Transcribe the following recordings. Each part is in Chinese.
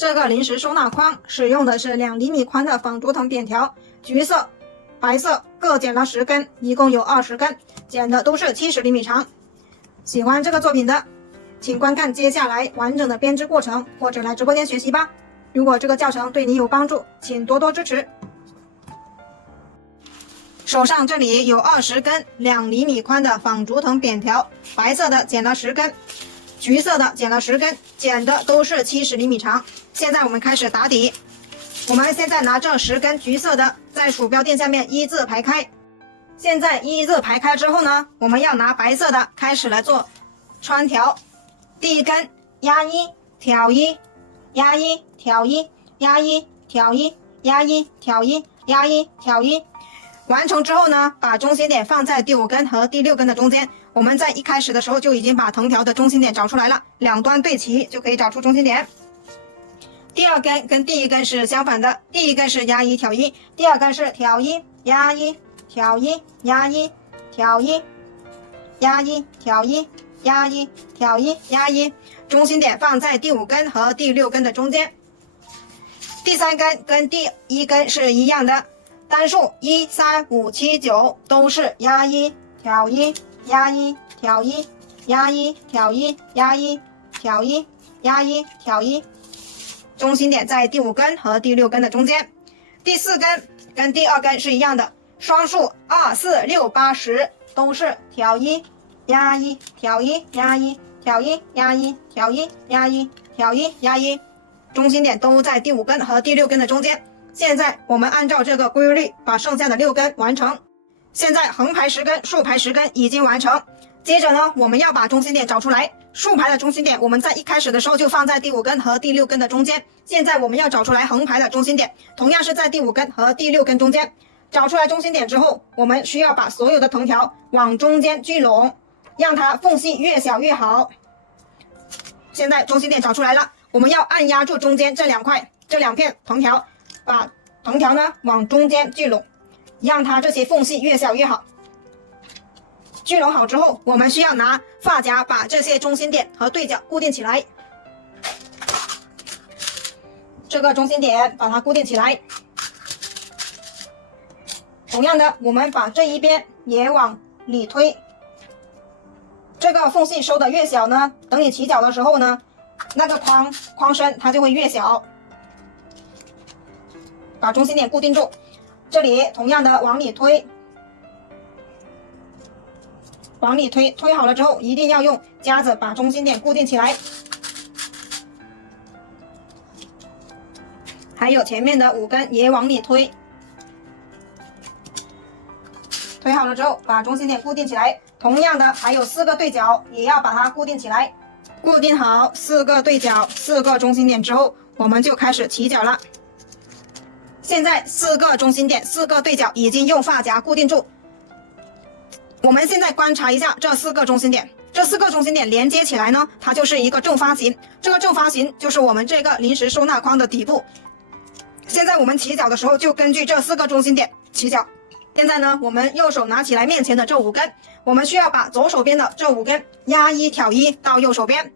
这个临时收纳筐使用的是2厘米宽的纺竹藤扁条，橘色、白色各剪了10根，一共有20根，剪的都是70厘米长。喜欢这个作品的，请观看接下来完整的编织过程，或者来直播间学习吧。如果这个教程对你有帮助，请多多支持。手上这里有20根2厘米宽的纺竹藤扁条，白色的剪了10根，橘色的剪了10根，剪的都是70厘米长。现在我们开始打底。我们现在拿这10根橘色的，在鼠标垫下面一字排开。现在一字排开之后呢，我们要拿白色的开始来做穿条。第一根压1挑1，压1挑1，压1挑1，压1挑1，压1挑1。完成之后呢，把中心点放在第5根和第6根的中间。我们在一开始的时候就已经把藤条的中心点找出来了，两端对齐就可以找出中心点。第2根跟第1根是相反的，第1根是压1挑1，第2根是挑1压1挑1，压1挑1，压1挑1，压1挑1，压1，中心点放在第5根和第6根的中间。第3根跟第1根是一样的，单数1、3、5、7、9都是压1挑1，压1挑1，压1挑1，压1挑1，压1挑1，中心点在第5根和第6根的中间。第4根跟第2根是一样的，双数2、4、6、8、10都是挑1，压1挑1，压1挑1，压1挑1，压1挑1，压1，中心点都在第5根和第6根的中间。现在我们按照这个规律把剩下的6根完成。现在横排10根，竖排10根已经完成。接着呢，我们要把中心点找出来。竖排的中心点我们在一开始的时候就放在第5根和第6根的中间。现在我们要找出来横排的中心点，同样是在第5根和第6根中间。找出来中心点之后，我们需要把所有的藤条往中间聚拢，让它缝隙越小越好。现在中心点找出来了，我们要按压住中间这2片藤条，把藤条呢往中间聚拢，让它这些缝隙越小越好。聚拢好之后，我们需要拿发夹把这些中心点和对角固定起来。这个中心点把它固定起来。同样的，我们把这一边也往里推。这个缝隙收的越小呢，等你起脚的时候呢，那个框身它就会越小。把中心点固定住，这里同样的往里推，往里推，推好了之后一定要用夹子把中心点固定起来。还有前面的5根也往里推，推好了之后把中心点固定起来。同样的还有4个对角也要把它固定起来。固定好4个对角、4个中心点之后，我们就开始起脚了。现在4个中心点、4个对角已经用发夹固定住。我们现在观察一下这4个中心点，这4个中心点连接起来呢，它就是一个正方形。这个正方形就是我们这个临时收纳筐的底部。现在我们起脚的时候就根据这4个中心点起脚。现在呢，我们右手拿起来面前的这5根，我们需要把左手边的这5根压1挑1到右手边。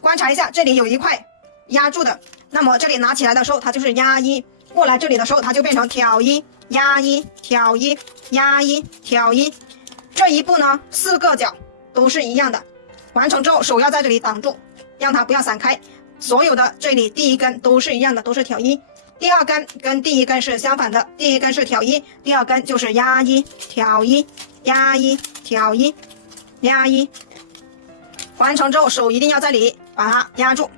观察一下，这里有一块压住的，那么这里拿起来的时候它就是压1，过来这里的时候它就变成挑1，压1挑1，压1挑1。这一步呢，4个角都是一样的。完成之后手要在这里挡住，让它不要散开。所有的这里第1根都是一样的，都是挑1。第2根跟第1根是相反的，第1根是挑1，第2根就是压1挑1，压1挑1，压1。完成之后手一定要在这里把它压住。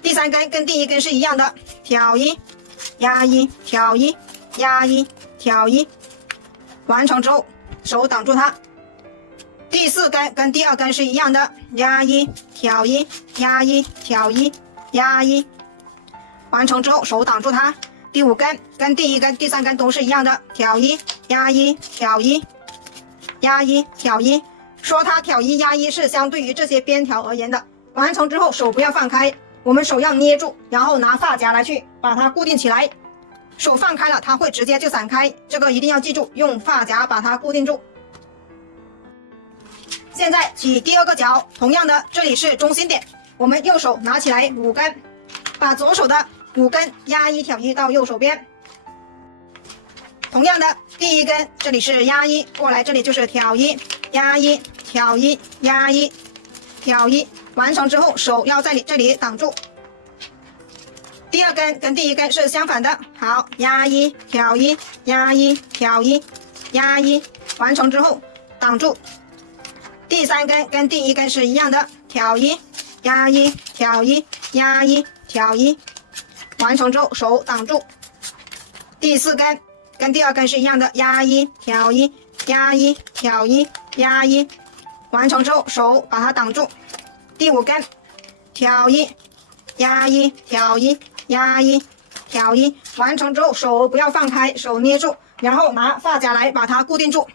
第3根跟第1根是一样的，挑1，压1挑1，压1挑1。完成之后手挡住它。第4根跟第2根是一样的，压1挑1，压1挑1，压1。完成之后手挡住它。第5根跟第1根、第3根都是一样的，挑1，压1挑1，压1挑1。说它挑1压1是相对于这些边条而言的。完成之后手不要放开，我们手要捏住，然后拿发夹来去把它固定起来。手放开了它会直接就散开，这个一定要记住，用发夹把它固定住。现在起第2个角，同样的这里是中心点，我们右手拿起来5根，把左手的5根压1挑1到右手边。同样的，第一根这里是压1，过来这里就是挑1，压1挑1，压1挑1，完成之后手要在这里挡住。第二根跟第一根是相反的，好，压1挑1，压1挑1，压1，完成之后挡住。第三根跟第一根是一样的，挑1，压1挑1，压1挑1，完成之后手挡住。第四根跟第二根是一样的，压1挑1，压1挑1，压1，完成之后手把它挡住。第五根挑1，压1挑1，压1挑1，完成之后手不要放开，手捏住，然后拿发夹来把它固定住。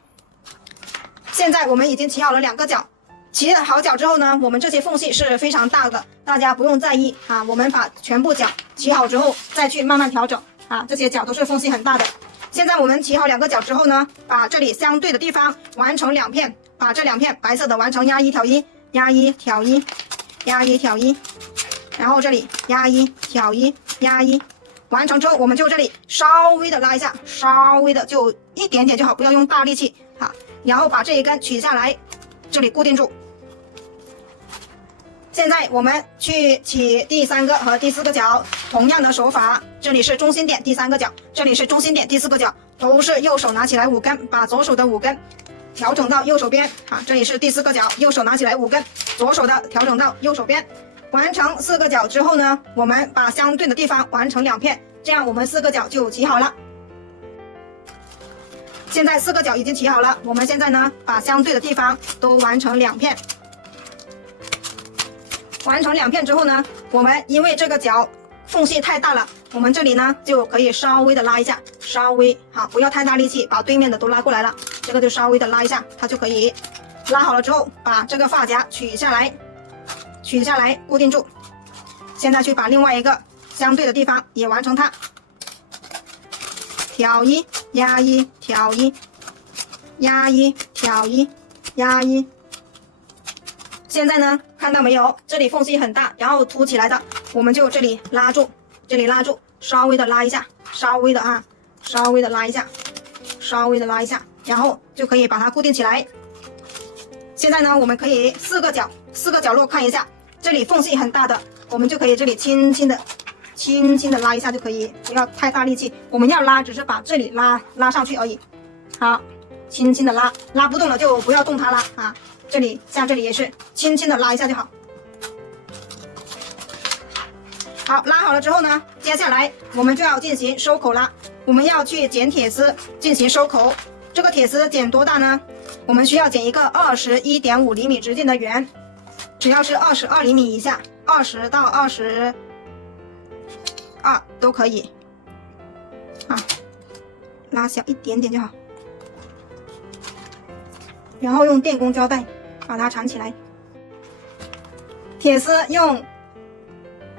现在我们已经起好了2个角，起好角之后呢，我们这些缝隙是非常大的，大家不用在意啊。我们把全部角起好之后再去慢慢调整啊，这些角都是缝隙很大的。现在我们起好2个角之后呢，把这里相对的地方完成2片，把这2片白色的完成压1挑1，压1挑1，压1挑1，然后这里压1挑1，压1，完成之后我们就这里稍微的拉一下，稍微的就一点点就好，不要用大力气啊。然后把这一根取下来，这里固定住。现在我们去起第3个和第4个角，同样的手法，这里是中心点第3个角，这里是中心点第4个角，都是右手拿起来5根，把左手的5根调整到右手边啊。这里是第4个角，右手拿起来5根，左手的调整到右手边。完成4个角之后呢，我们把相对的地方完成2片，这样我们4个角就起好了。现在4个角已经起好了，我们现在呢把相对的地方都完成2片。完成2片之后呢，我们因为这个角缝隙太大了，我们这里呢就可以稍微的拉一下，稍微好，不要太大力气，把对面的都拉过来了，这个就稍微的拉一下，它就可以。拉好了之后，把这个发夹取下来，固定住。现在去把另外一个相对的地方也完成它。挑1，压1挑1，压1挑1，压1。现在呢，看到没有？这里缝隙很大，然后凸起来的，我们就这里拉住，这里拉住，稍微的拉一下，稍微的啊，稍微的拉一下，稍微的拉一下，然后就可以把它固定起来。现在呢，我们可以4个角落看一下，这里缝隙很大的，我们就可以这里轻轻的拉一下就可以，不要太大力气。我们要拉，只是把这里拉上去而已。好，轻轻的拉，拉不动了就不要动它了啊。这里像这里也是轻轻的拉一下就好。好，拉好了之后呢，接下来我们就要进行收口了。我们要去剪铁丝进行收口。这个铁丝剪多大呢？我们需要剪一个21.5厘米直径的圆，只要是22厘米以下，20到22都可以。啊，拉小一点点就好。然后用电工胶带把它缠起来。铁丝用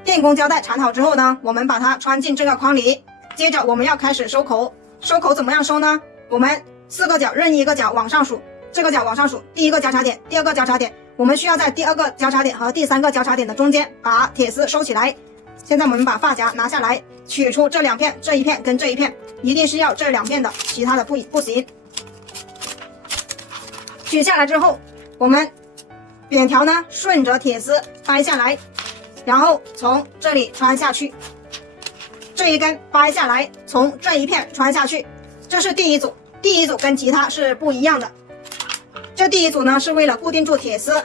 电工胶带缠好之后呢，我们把它穿进这个框里。接着我们要开始收口。收口怎么样收呢？我们4个角任意一个角往上数，这个角往上数，第1个交叉点，第2个交叉点，我们需要在第2个交叉点和第3个交叉点的中间把铁丝收起来。现在我们把发夹拿下来，取出这2片，这一片跟这一片，一定是要这2片的，其他的不行。取下来之后，我们扁条呢顺着铁丝掰下来，然后从这里穿下去，这一根掰下来，从这一片穿下去。这是第一组，第一组跟其他是不一样的。这第一组呢是为了固定住铁丝，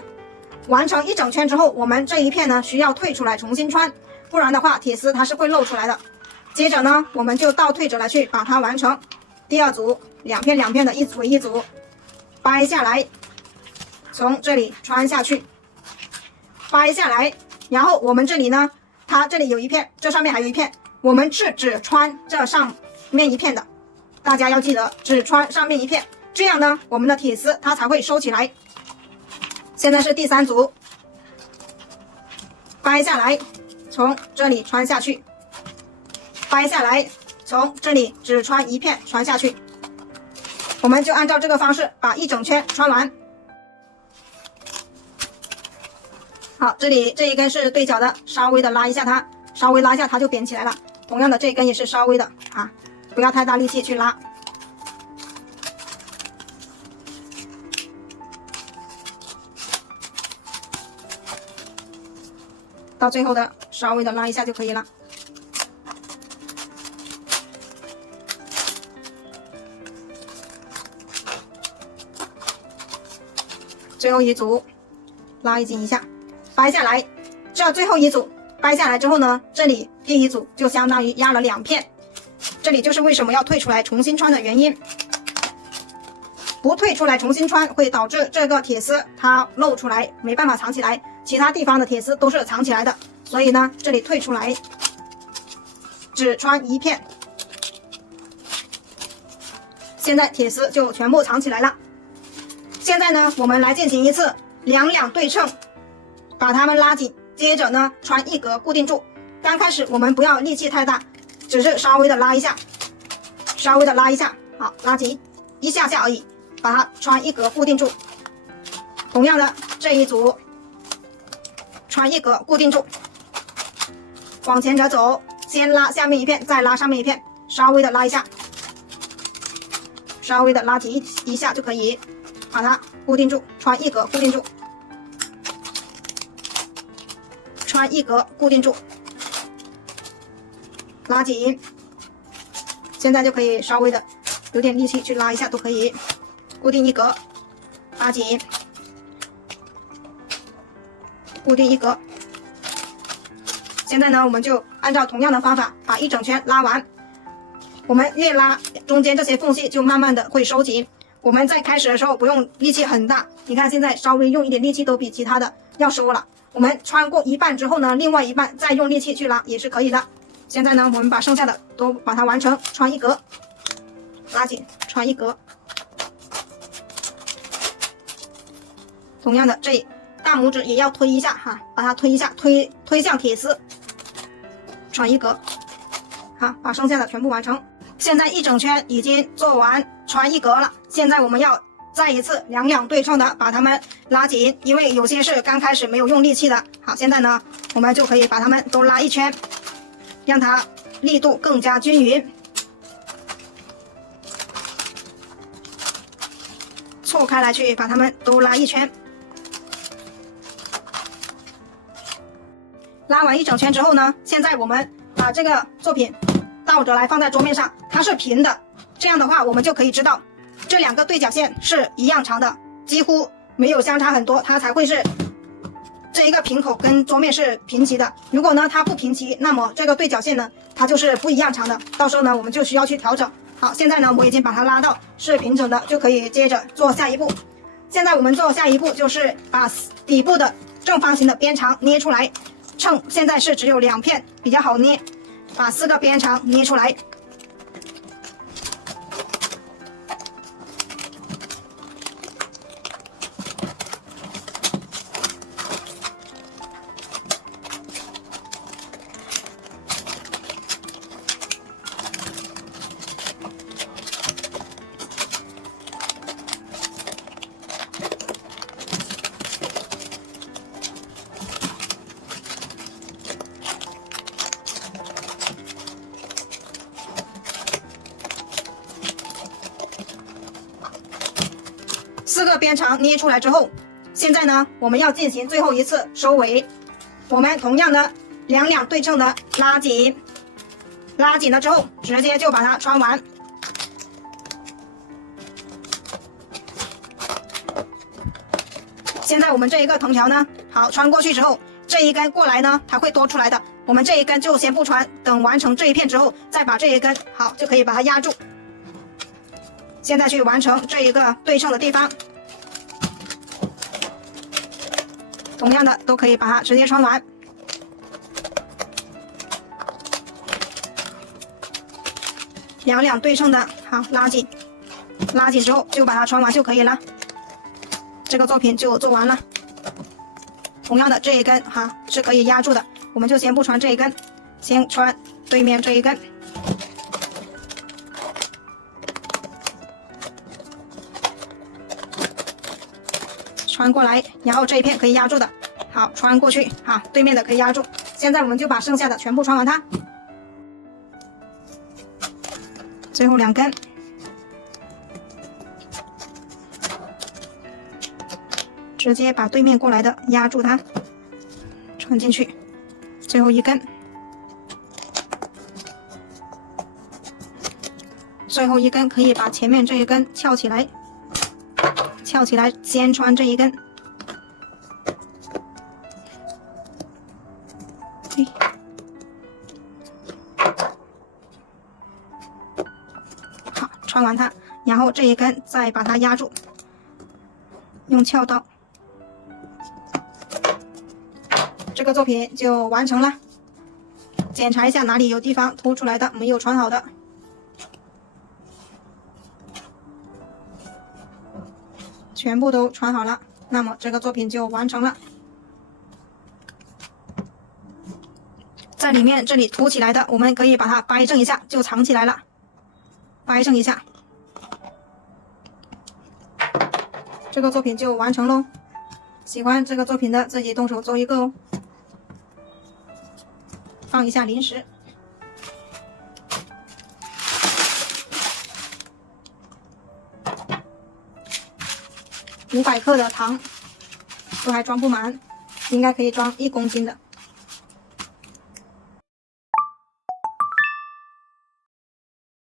完成1整圈之后，我们这一片呢需要退出来重新穿，不然的话铁丝它是会露出来的。接着呢，我们就倒退着来去把它完成。第2组2片2片的一组为一组，掰下来，从这里穿下去，掰下来，然后我们这里呢，它这里有一片，这上面还有一片，我们是只穿这上面一片的，大家要记得只穿上面一片，这样呢，我们的铁丝它才会收起来。现在是第3组，掰下来，从这里穿下去，掰下来，从这里只穿一片穿下去。我们就按照这个方式把1整圈穿完。好，这里这一根是对角的，稍微的拉一下它，稍微拉一下它就扁起来了。同样的这一根也是稍微的啊，不要太大力气去拉。到最后的稍微的拉一下就可以了。最后一组拉紧一下，掰下来。这最后一组掰下来之后呢，这里第一组就相当于压了2片，这里就是为什么要退出来重新穿的原因。不退出来重新穿会导致这个铁丝它露出来，没办法藏起来，其他地方的铁丝都是藏起来的，所以呢这里退出来只穿1片，现在铁丝就全部藏起来了。现在呢我们来进行一次两对称，把它们拉紧，接着呢穿1格固定住。刚开始我们不要力气太大，只是稍微的拉一下，稍微的拉一下，好，拉紧一下下而已，把它穿1格固定住。同样的这一组穿1格固定住，往前着走，先拉下面一片，再拉上面一片，稍微的拉一下，稍微的拉紧一下就可以把它固定住，穿1格固定住，穿1格固定住，拉紧。现在就可以稍微的有点力气去拉一下都可以，固定1格，拉紧，固定1格。现在呢我们就按照同样的方法把一整圈拉完，我们越拉中间这些缝隙就慢慢的会收紧。我们在开始的时候不用力气很大，你看现在稍微用一点力气都比其他的要收了。我们穿过一半之后呢，另外一半再用力气去拉也是可以的。现在呢我们把剩下的都把它完成，穿1格，拉紧，穿1格。同样的这大拇指也要推一下哈，把它推一下，推向铁丝，穿1格。好，把剩下的全部完成。现在一整圈已经做完，穿1格了。现在我们要再一次两对称的把它们拉紧，因为有些是刚开始没有用力气的。好，现在呢我们就可以把它们都拉一圈，让它力度更加均匀，错开来去把它们都拉一圈。拉完一整圈之后呢，现在我们把这个作品倒着来放在桌面上，它是平的，这样的话我们就可以知道这2个对角线是一样长的，几乎没有相差很多，它才会是这一个平口跟桌面是平齐的。如果呢它不平齐，那么这个对角线呢它就是不一样长的，到时候呢我们就需要去调整。好，现在呢我已经把它拉到是平整的，就可以接着做下一步。现在我们做下一步就是把底部的正方形的边长捏出来，秤现在是只有2片，比较好捏，把4个边长捏出来。4个边长捏出来之后，现在呢我们要进行最后一次收尾。我们同样的两对称的拉紧，拉紧了之后直接就把它穿完。现在我们这一个藤条呢，好，穿过去之后，这一根过来呢它会多出来的，我们这一根就先不穿，等完成这一片之后再把这一根好就可以把它压住。现在去完成这一个对称的地方，同样的都可以把它直接穿完。两对称的，好，拉紧，拉紧之后就把它穿完就可以了。这个作品就做完了。同样的这一根哈是可以压住的，我们就先不穿这一根，先穿对面这一根。穿过来，然后这一片可以压住的，好，穿过去，好，对面的可以压住。现在我们就把剩下的全部穿完它。最后2根，直接把对面过来的压住它，穿进去。最后1根，最后1根可以把前面这一根翘起来，先穿这一根。好，穿完它，然后这一根再把它压住，用撬刀。这个作品就完成了。检查一下哪里有地方凸出来的没有穿好的，全部都穿好了，那么这个作品就完成了。在里面这里凸起来的，我们可以把它掰正一下，就藏起来了。掰正一下，这个作品就完成喽。喜欢这个作品的自己动手做一个哦。放一下零食，500克的糖都还装不满，应该可以装1公斤的。